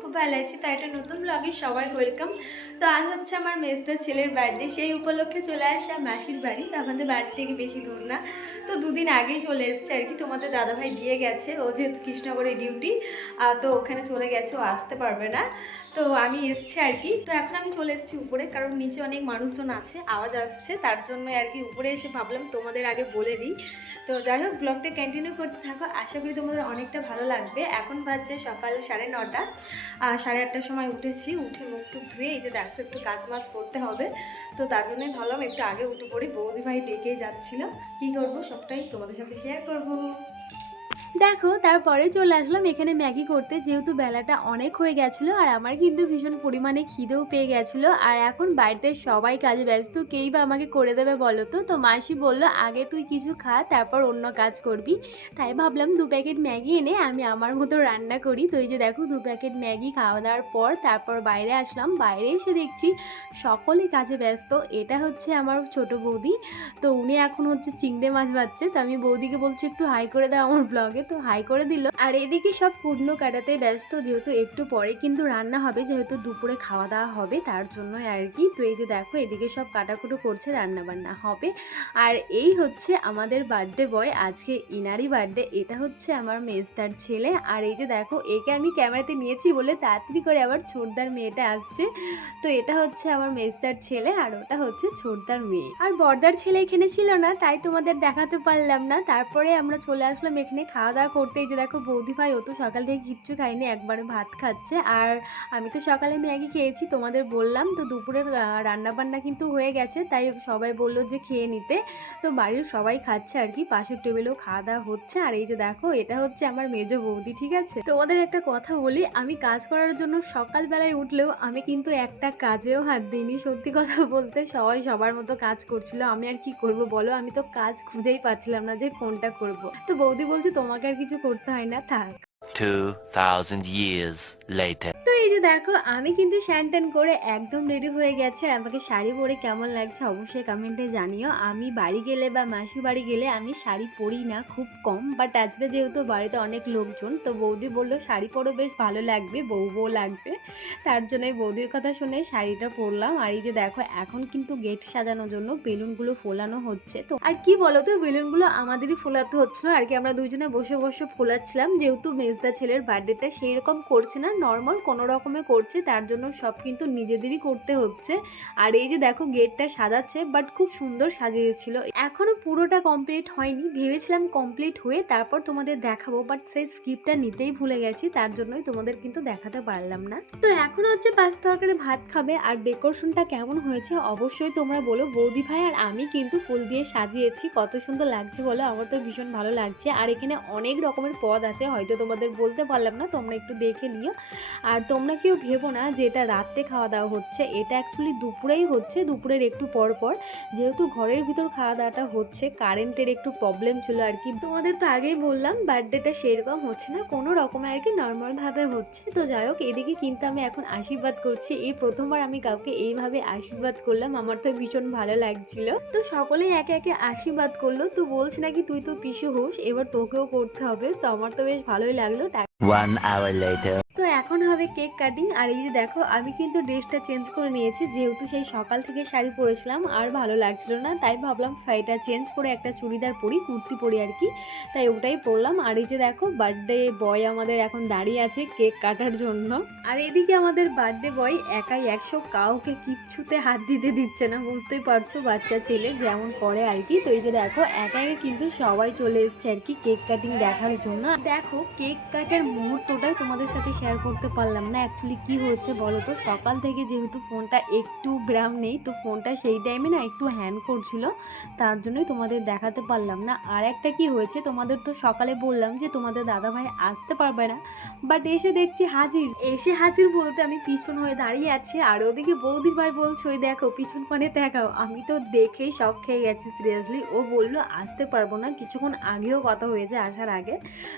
খুব ভালো আছি তো একটা নতুন ব্লগে সবাই ওয়েলকাম তো আজ হচ্ছে আমার মেজদার ছেলের বার্থডে সেই উপলক্ষে চলে আসে মাসির বাড়ি, তো আমাদের বাড়ি থেকে বেশি দূর না। তো দুদিন আগেই চলে এসছে আর কি, তোমাদের দাদাভাই দিয়ে গেছে, ও যেহেতু কৃষ্ণনগরে ডিউটি তো ওখানে চলে গেছে, ও আসতে পারবে না। তো আমি এসছি আর কি, তো এখন আমি চলে এসেছি উপরে, কারণ নিচে অনেক মানুষজন আছে, আওয়াজ আসছে, তার জন্য আর কি উপরে এসে ভাবলাম তোমাদের আগে বলে দিই। তো যাই হোক ব্লগটা কন্টিনিউ করতে থাকো, আশা করি তোমাদের অনেকটা ভালো লাগবে। এখন বাজছে সকাল সাড়ে নটা সাড়ে আটটার সময় উঠেছি, উঠে মুখ টুক ধুয়ে এই যে দেখো একটু কাজ মাছ করতে হবে। তো তার জন্যই ভাবলাম একটু আগে উঠে পড়ি, বৌদি ভাই ডেকেই যাচ্ছিল। কী করব? সবটাই তোমাদের সাথে শেয়ার করব। দেখো, তারপরে চলে আসলাম এখানে ম্যাগি করতে। যেহেতু বেলাটা অনেক হয়ে গেছিল আর আমার কিন্তু ভীষণ পরিমাণে খিদেও পেয়ে গেছিল। আর এখন বাড়িতে সবাই কাজে ব্যস্ত, কেই বা আমাকে করে দেবে বলো তো? তো মাসি বলল, আগে তুই কিছু খা, তারপর অন্য কাজ করবি। তাই ভাবলাম দু প্যাকেট ম্যাগি এনে আমি আমার মতো রান্না করি। তো এই যে দেখো, দু প্যাকেট ম্যাগি খাওয়া দাওয়ার পর তারপর বাইরে আসলাম। বাইরে এসে দেখছি সকলেই কাজে ব্যস্ত। এটা হচ্ছে আমার ছোট বৌদি। তো উনি এখন হচ্ছে চিংড়ে মাছ বাচ্ছে তো আমি বৌদিকে বলছি, একটু হাই করে দাও আমার ব্লগে তো হাই করে দিল। আর এদিকে সব পূর্ণ কাটাতে ব্যস্ত, যেহেতু একটু পরে কিন্তু রান্না হবে, যেহেতু দুপুরে খাওয়া দাওয়া হবে, তার জন্যই আর কি। তো এই যে দেখো, এদিকে সব কাটাকুটো করছে রান্না বান্না হবে। আর এই হচ্ছে আমাদের বার্থডে বয় আজকে ইনারি বার্থডে এটা হচ্ছে আমার মেজদার ছেলে। আর এই যে দেখো, একে আমি ক্যামেরাতে নিয়েছি বলে তাড়াতাড়ি করে আবার ছোটদার মেয়েটা আসছে। তো এটা হচ্ছে আমার মেজদার ছেলে, আর ওটা হচ্ছে ছোটদার মেয়ে। আর বর্দার ছেলে এখানে ছিল না, তাই তোমাদের দেখাতে পারলাম না। তারপরে আমরা চলে আসলাম এখানে খাওয়া দাওয়া করতে এই যে দেখো বৌদি ভাই, ও তো সকাল থেকে কিচ্ছু খায়নি, একবার ভাত খাচ্ছে। আর আমি তো সকালে ম্যাগি খেয়েছি, তোমাদের বললাম। তো দুপুরের রান্না বান্না কিন্তু হয়ে গেছে, তাই সবাই বলল যে খেয়ে নিতে। তো বাড়ির সবাই খাচ্ছে আর কি, পাশের টেবিলেও খাওয়া দাওয়া হচ্ছে। আর এই যে দেখো, এটা হচ্ছে আমার মেজো বৌদি, ঠিক আছে? তোমাদের একটা কথা বলি, আমি কাজ করার জন্য সকালবেলায় উঠলেও আমি কিন্তু একটা কাজেও হাত দিইনি। সত্যি কথা বলতে, সবাই সবার মতো কাজ করছিল। আমি আর কি করব বলো? আমি তো কাজ খুঁজেই পাচ্ছিলাম না যে কোনটা করব। তো বৌদি বলছে, তোমাকে আর কিছু করতে হয় না থাক 2000 years later. দেখো, আমি কিন্তু স্যান ট্যান করে একদম রেডি হয়ে গেছে আর আমাকে শাড়ি পরে কেমন লাগছে অবশ্যই কমেন্টে জানিও। আমি বাড়ি গেলে বা মাসি বাড়ি গেলে আমি শাড়ি পরি না খুব কম বাট আজকে যেহেতু বাড়িতে অনেক লোকজন, তো বৌদি বলল শাড়ি পরো বেশ ভালো লাগবে বউ বউ লাগবে। তার জন্য বৌদির কথা শুনে শাড়িটা পরলাম। আর এই যে দেখো, এখন কিন্তু গেট সাজানোর জন্য বেলুনগুলো ফোলানো হচ্ছে। তো আর কি বলো তো বেলুনগুলো আমাদেরই ফোলাতে হচ্ছিল। আর কি আমরা দুজনে বসে বসে ফোলাচ্ছিলাম। যেহেতু মেজদা ছেলের বার্থডেটা সেই রকম করছে না নর্মাল কোনো রকমে করছে, তার জন্য সব কিন্তু নিজেদেরই করতে হচ্ছে। আর এই যে দেখো, গেটটা সাজাচ্ছে বাট খুব সুন্দর সাজিয়েছিল। এখনও পুরোটা কমপ্লিট হয়নি। ভেবেছিলাম কমপ্লিট হয়ে তারপর তোমাদের দেখাবো বাট সেই স্কিপটা নিতেই ভুলে গেছি, তার জন্যই তোমাদের কিন্তু দেখাতে পারলাম না। তো এখন হচ্ছে পাঁচ তরকারি ভাত খাবে, আর ডেকোরেশনটা কেমন হয়েছে অবশ্যই তোমরা বলো। বৌদি ভাই আর আমি কিন্তু ফুল দিয়ে সাজিয়েছি, কত সুন্দর লাগছে বলো, আমার তো ভীষণ ভালো লাগছে। আর এখানে অনেক রকমের পদ আছে, হয়তো তোমাদের বলতে পারলাম না, তোমরা একটু দেখে নিও। আর তোমরা কেউ ভেবো না যে এটা রাত্রে খাওয়া দাওয়া হচ্ছে। এটা অ্যাকচুয়ালি দুপুরেই হচ্ছে, দুপুরের একটু পর পর। যেহেতু ঘরের ভিতর খাওয়া দাওয়াটা হচ্ছে কারেন্টের একটু প্রবলেম ছিল আর কি। তোমাদের তো আগেই বললাম বার্থডেটা সেরকম হচ্ছে না, কোনো রকমের আর কি নর্মালভাবে হচ্ছে। তো যাই হোক, এদিকে কিন্তু আমি এখন আশীর্বাদ করছি। এই প্রথমবার আমি কাউকে এইভাবে আশীর্বাদ করলাম, আমার তো ভীষণ ভালো লাগছিল। তো সকলেই একে একে আশীর্বাদ করল, তো বলছে নাকি তুই তো পিছু হোস, এবার তোকেও করতে হবে। তো আমার তো বেশ ভালোই লাগল One hour later. তো এখন হবে কেক কাটিং। আর এই যে দেখো, আমি কিন্তু ড্রেসটা চেঞ্জ করে নিয়েছি। যেহেতু সেই সকাল থেকে শাড়ি পরেছিলাম, আর ভালো লাগছিল না। তাই ভাবলাম শাড়িটা চেঞ্জ করে একটা চুড়িদার পরি, কুর্তি পরি আর কি। তাই ওটাই পরলাম। আর এই যে দেখো বার্থডে বয় আমাদের এখন দাঁড়িয়ে আছে কেক কাটার জন্য। আর এদিকে আমাদের বার্থডে বয় একাই একশো, কাউকে কিচ্ছুতে হাত দিতে দিচ্ছে না। বুঝতেই পারছ, বাচ্চা ছেলে, যেমন করে আর কি। তো এই যে দেখো একা একা কিন্তু সবাই চলে এসছে আর কি কেক কাটিং দেখার জন্য। দেখো, কেক কাটার মুহূর্তটাই তোমাদের সাথে শেয়ার করতে পারলাম না। অ্যাকচুয়ালি কি হয়েছে বলো তো? সকাল থেকে যেহেতু ফোনটা একটু ব্রাম নেই, তো ফোনটা সেই টাইমে না একটু হ্যান করছিল। তার জন্যই তোমাদের দেখাতে পারলাম না। আর একটা কি হয়েছে, তোমাদের তো সকালে বললাম যে তোমাদের দাদা ভাই আসতে পারবে না। বাট এসে দেখছি হাজির। এসে হাজির বলতে আমি পিছন হয়ে দাঁড়িয়ে আছি। আর ওদিকে বৌদির ভাই বলছে, ওই দেখো, পিছন পানে দেখাও। আমি তো দেখেই শখ খেয়ে গেছি সিরিয়াসলি ও বলল, আসতে পারব না। কিছুক্ষণ আগেও কথা হয়েছে আসার আগে।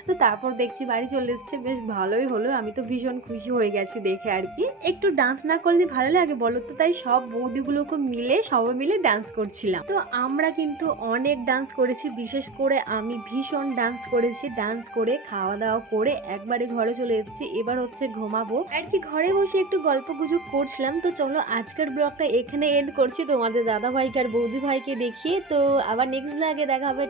তো তারপর দেখছি বাড়ি চলে এসছে। বেশ ভালোই হলো। আমি তো ভীষণ খুশি হয়ে গেছি দেখে আর কি। একটু ডান্স না করলে ভালো লাগে বলো তো তাই সব বৌদিগুলোকে মিলে, সবাই মিলে ডান্স করছিলাম। তো আমরা কিন্তু অনেক ডান্স করেছি, বিশেষ করে আমি ভীষণ ডান্স করেছি ডান্স করে খাওয়া দাওয়া করে একবারে ঘরে চলে এসেছি। এবার হচ্ছে ঘুমাবো। আর কি ঘরে বসে একটু গল্প গুজব করছিলাম। তো চলো আজকের ব্লগটা এখানে এন্ড করছি। তোমাদের দাদা ভাইকে আর বৌদি ভাইকে দেখিয়ে তো আবার নেক্সট ব্লগে দেখা হবে।